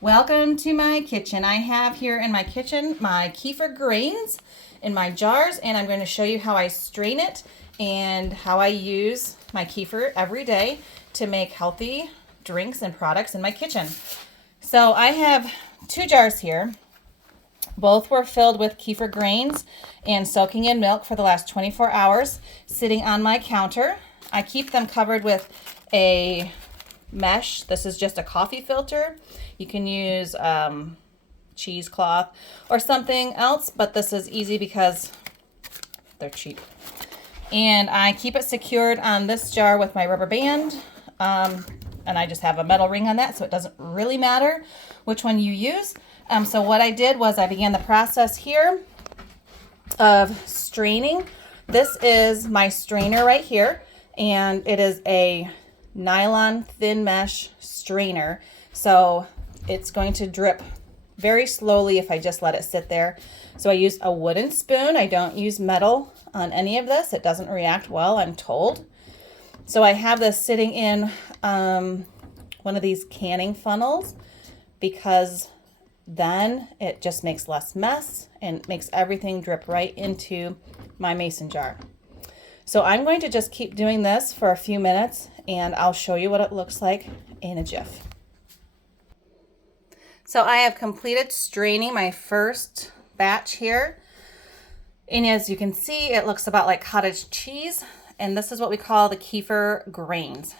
Welcome to my kitchen. I have here in my kitchen my kefir grains in my jars, and I'm going to show you how I strain it and how I use my kefir every day to make healthy drinks and products in my kitchen. So I have 2 jars here. Both were filled with kefir grains and soaking in milk for the last 24 hours, sitting on my counter. I keep them covered with a mesh. This is just a coffee filter. You can use cheesecloth or something else, but this is easy because they're cheap. And I keep it secured on this jar with my rubber band, and I just have a metal ring on that, so it doesn't really matter which one you use. So what I did was I began the process here of straining. This is my strainer right here, and it is a nylon thin mesh strainer, so it's going to drip very slowly if I just let it sit there. So I use a wooden spoon. I don't use metal on any of this. It doesn't react well, I'm told. So I have this sitting in one of these canning funnels because then it just makes less mess and makes everything drip right into my mason jar. So I'm going to just keep doing this for a few minutes, and I'll show you what it looks like in a jiff. So I have completed straining my first batch here. And as you can see, it looks about like cottage cheese. And this is what we call the kefir grains.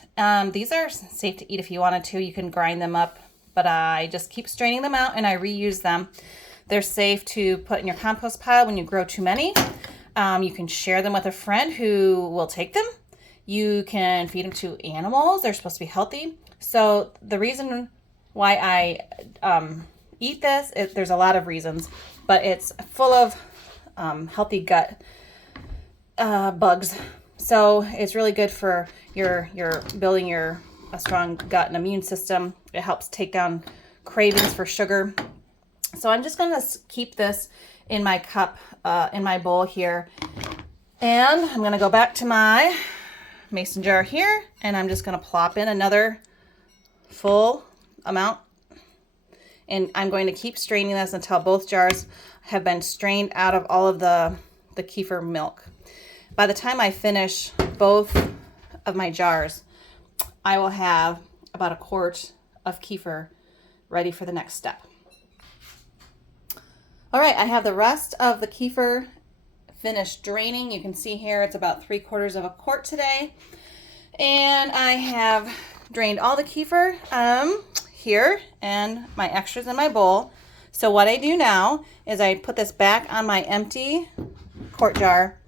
These are safe to eat if you wanted to. You can grind them up, but I just keep straining them out and I reuse them. They're safe to put in your compost pile when you grow too many. You can share them with a friend who will take them. You can feed them to animals. They're supposed to be healthy. So the reason why I eat this, there's a lot of reasons, but it's full of healthy gut bugs. So it's really good for your building a strong gut and immune system. It helps take down cravings for sugar. So I'm just going to keep this in my cup, in my bowl here. And I'm going to go back to my mason jar here, and I'm just going to plop in another full amount. And I'm going to keep straining this until both jars have been strained out of all of the kefir milk. By the time I finish both of my jars, I will have about a quart of kefir ready for the next step. All right, I have the rest of the kefir finished draining. You can see here it's about 3/4 of a quart today. And I have drained all the kefir here and my extras in my bowl. So what I do now is I put this back on my empty quart jar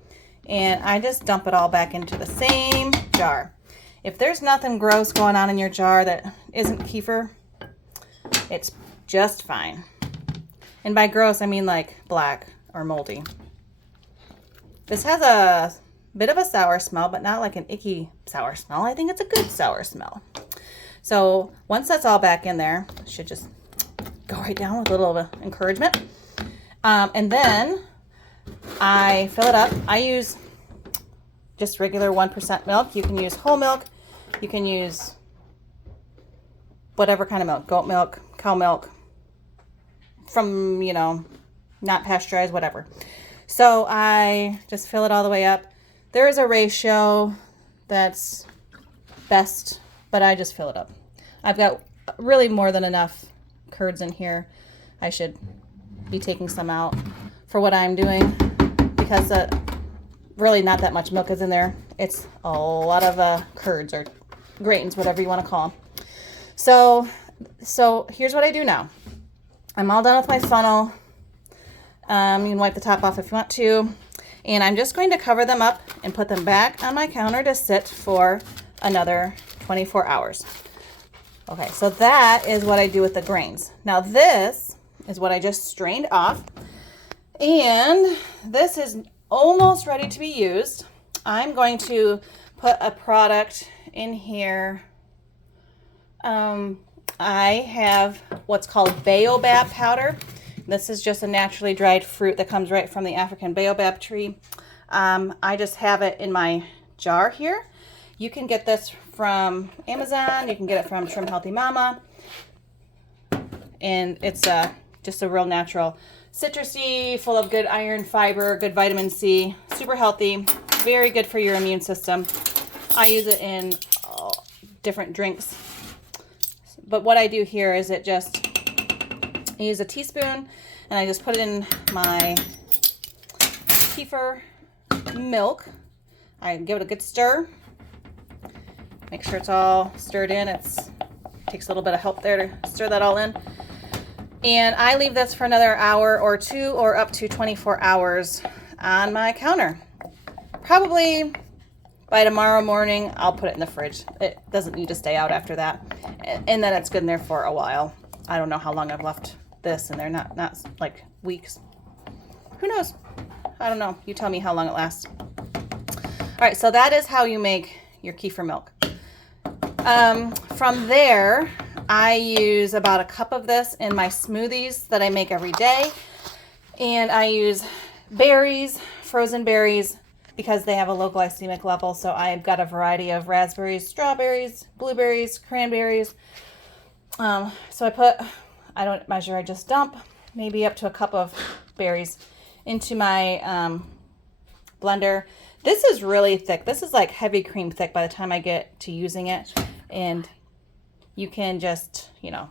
and I just dump it all back into the same jar. If there's nothing gross going on in your jar that isn't kefir, it's just fine. And by gross, I mean like black or moldy. This has a bit of a sour smell, but not like an icky sour smell. I think it's a good sour smell. So once that's all back in there, it should just go right down with a little encouragement. And then I fill it up. I use just regular 1% milk. You can use whole milk. You can use whatever kind of milk, goat milk, cow milk, from, not pasteurized, whatever. So I just fill it all the way up. There is a ratio that's best, but I just fill it up. I've got really more than enough curds in here. I should be taking some out for what I'm doing because really not that much milk is in there. It's a lot of curds or grains, whatever you want to call them. So here's what I do now. I'm all done with my funnel. You can wipe the top off if you want to. And I'm just going to cover them up and put them back on my counter to sit for another 24 hours. Okay, so that is what I do with the grains. Now this is what I just strained off. And this is almost ready to be used. I'm going to put a product in here. I have what's called baobab powder. This is just a naturally dried fruit that comes right from the African baobab tree. I just have it in my jar here. You can get this from Amazon. You can get it from Trim Healthy Mama. and it's just a real natural citrusy, full of good iron, fiber, good vitamin C, super healthy, very good for your immune system. I use it in different drinks. But what I do here is I use a teaspoon and I just put it in my kefir milk. I give it a good stir. Make sure it's all stirred in. It takes a little bit of help there to stir that all in. And I leave this for another hour or two or up to 24 hours on my counter. Probably by tomorrow morning, I'll put it in the fridge. It doesn't need to stay out after that. And then it's good in there for a while. I don't know how long I've left this in there, not like weeks. Who knows? I don't know. You tell me how long it lasts. All right, so that is how you make your kefir milk. From there, I use about a cup of this in my smoothies that I make every day. And I use berries, frozen berries, because they have a low glycemic level. So I've got a variety of raspberries, strawberries, blueberries, cranberries. So I don't measure, I just dump maybe up to a cup of berries into my blender. This is really thick. This is like heavy cream thick by the time I get to using it. And you can just,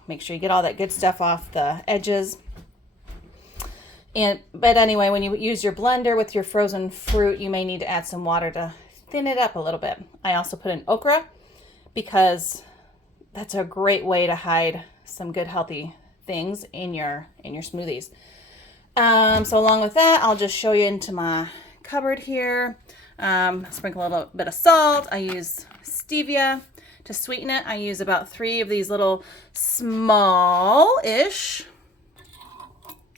make sure you get all that good stuff off the edges. But anyway, when you use your blender with your frozen fruit, you may need to add some water to thin it up a little bit. I also put in okra because that's a great way to hide some good healthy things in your smoothies. So along with that, I'll just show you into my cupboard here. Sprinkle a little bit of salt. I use stevia to sweeten it. I use about 3 of these little small-ish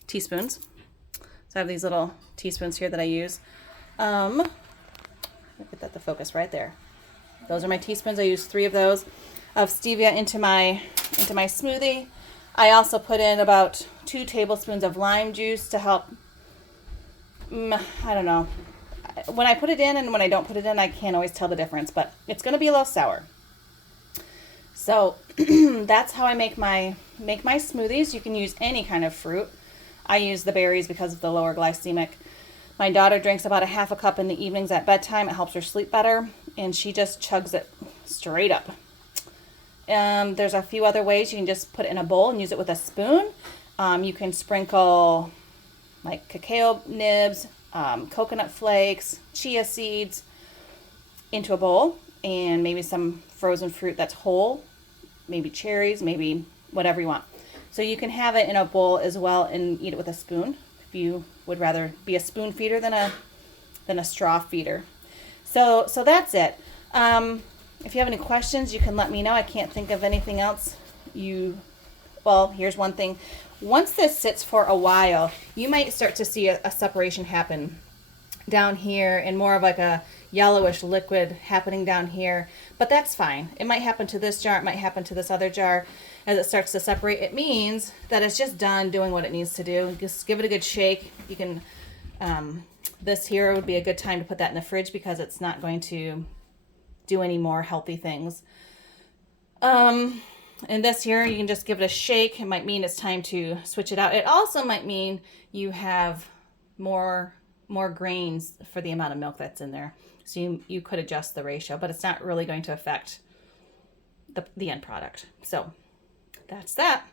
teaspoons. So I have these little teaspoons here that I use. Get that to focus right there. Those are my teaspoons. I use 3 of those of stevia into my smoothie. I also put in about 2 tablespoons of lime juice to help. I don't know. When I put it in and when I don't put it in, I can't always tell the difference, but it's going to be a little sour. So that's how I make my smoothies. You can use any kind of fruit. I use the berries because of the lower glycemic. My daughter drinks about a half a cup in the evenings at bedtime. It helps her sleep better, and she just chugs it straight up. There's a few other ways. You can just put it in a bowl and use it with a spoon. You can sprinkle like cacao nibs, coconut flakes, chia seeds into a bowl, and maybe some frozen fruit that's whole, maybe cherries, maybe whatever you want. So you can have it in a bowl as well and eat it with a spoon if you would rather be a spoon feeder than a straw feeder. So that's it. If you have any questions, you can let me know. I can't think of anything else. Well, here's one thing. Once this sits for a while, you might start to see a separation happen down here and more of like a yellowish liquid happening down here, but that's fine. It might happen to this jar, it might happen to this other jar. As it starts to separate, it means that it's just done doing what it needs to do. Just give it a good shake. You can, this here would be a good time to put that in the fridge because it's not going to do any more healthy things. And this here, you can just give it a shake. It might mean it's time to switch it out. It also might mean you have more grains for the amount of milk that's in there. So you could adjust the ratio, but it's not really going to affect the end product. So that's that.